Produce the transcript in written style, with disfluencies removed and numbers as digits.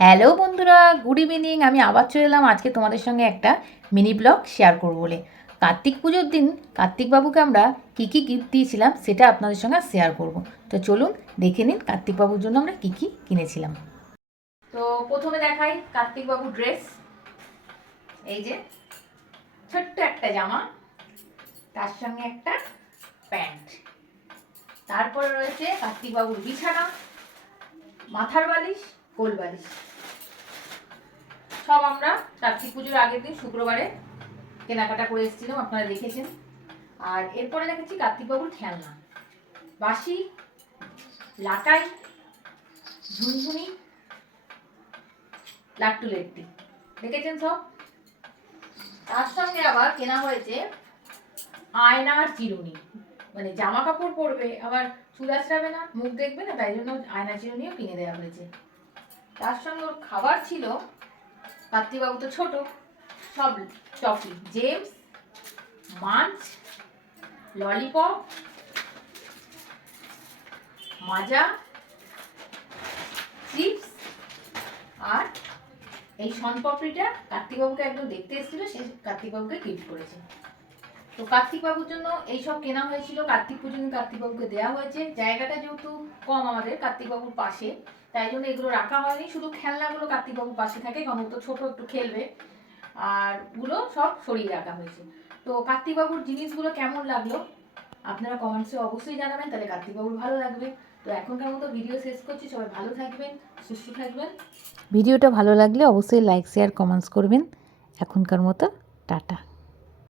Hello বন্ধুরা, good evening. আমি আবার চলে এলাম আজকে তোমাদের সঙ্গে একটা মিনি ব্লগ শেয়ার করবো বলে। কার্তিক পুজোর দিন কার্তিকবাবুকে আমরা কী কী গিফট দিয়েছিলাম সেটা আপনাদের সঙ্গে শেয়ার করব। তো চলুন দেখে নিন কার্তিকবাবুর জন্য আমরা কী কী কিনেছিলাম। তো প্রথমে দেখাই কার্তিকবাবুর ড্রেস। এই যে ছোট্ট একটা জামা, তার সঙ্গে একটা প্যান্ট। তারপরে রয়েছে কার্তিকবাবুর বিছানা, মাথার বালিশ, কোল বালিশ। সব আমরা কার্তিক পুজোর আগের দিন শুক্রবারে কেনাকাটা করে এসেছিলাম, আপনারা দেখেছেন। আর এরপরে দেখেছি কার্তিকবাবুর খেলনা, বাঁশি, লাটাই, ঝুনঝুনি, লাট্টু লেট্টি, দেখেছেন সব। তার সঙ্গে আবার কেনা হয়েছে আয়নার চিরুনি, মানে জামা কাপড় পরবে আবার চুল আঁচড়াবে না, মুখ দেখবে না, তাই জন্য আয়না চিরুনিও কিনে দেওয়া হয়েছে। তার সঙ্গে ওর খাবার ছিল, কার্তিকবাবু তো ছোট, সব টফি, জেমস, মাঞ্চ, ললিপপ, মাজা, চিপস, আর এই শনপাপড়িটা কার্তিকবাবুকে একদম দেখতে এসেছিল, সে কার্তিকবাবুকে গিফট করেছে। তো কার্তিকবাবুর জন্য এইসব কেনা হয়েছিল, কার্তিক পুজো কার্তিকবাবুকে দেওয়া হয়েছে। জায়গাটা যেহেতু কম আমাদের কার্তিকবাবুর পাশে, তাই জন্য এগুলো রাখা হয়নি, শুধু খেলনাগুলো কার্তিকবাবুর পাশে থাকে, কারণ ও তো ছোট, একটু খেলবে, আর গুলো সব সরিয়ে রাখা হয়েছে। তো কার্তিকবাবুর জিনিসগুলো কেমন লাগলো আপনারা কমেন্টসে অবশ্যই জানাবেন, তাহলে কার্তিকবাবুর ভালো লাগবে। তো এখনকার মতো ভিডিও শেষ করছি, সবাই ভালো থাকবেন, সুস্থ থাকবেন। ভিডিওটা ভালো লাগলে অবশ্যই লাইক, শেয়ার, কমেন্টস করবেন। এখনকার মতো টাটা।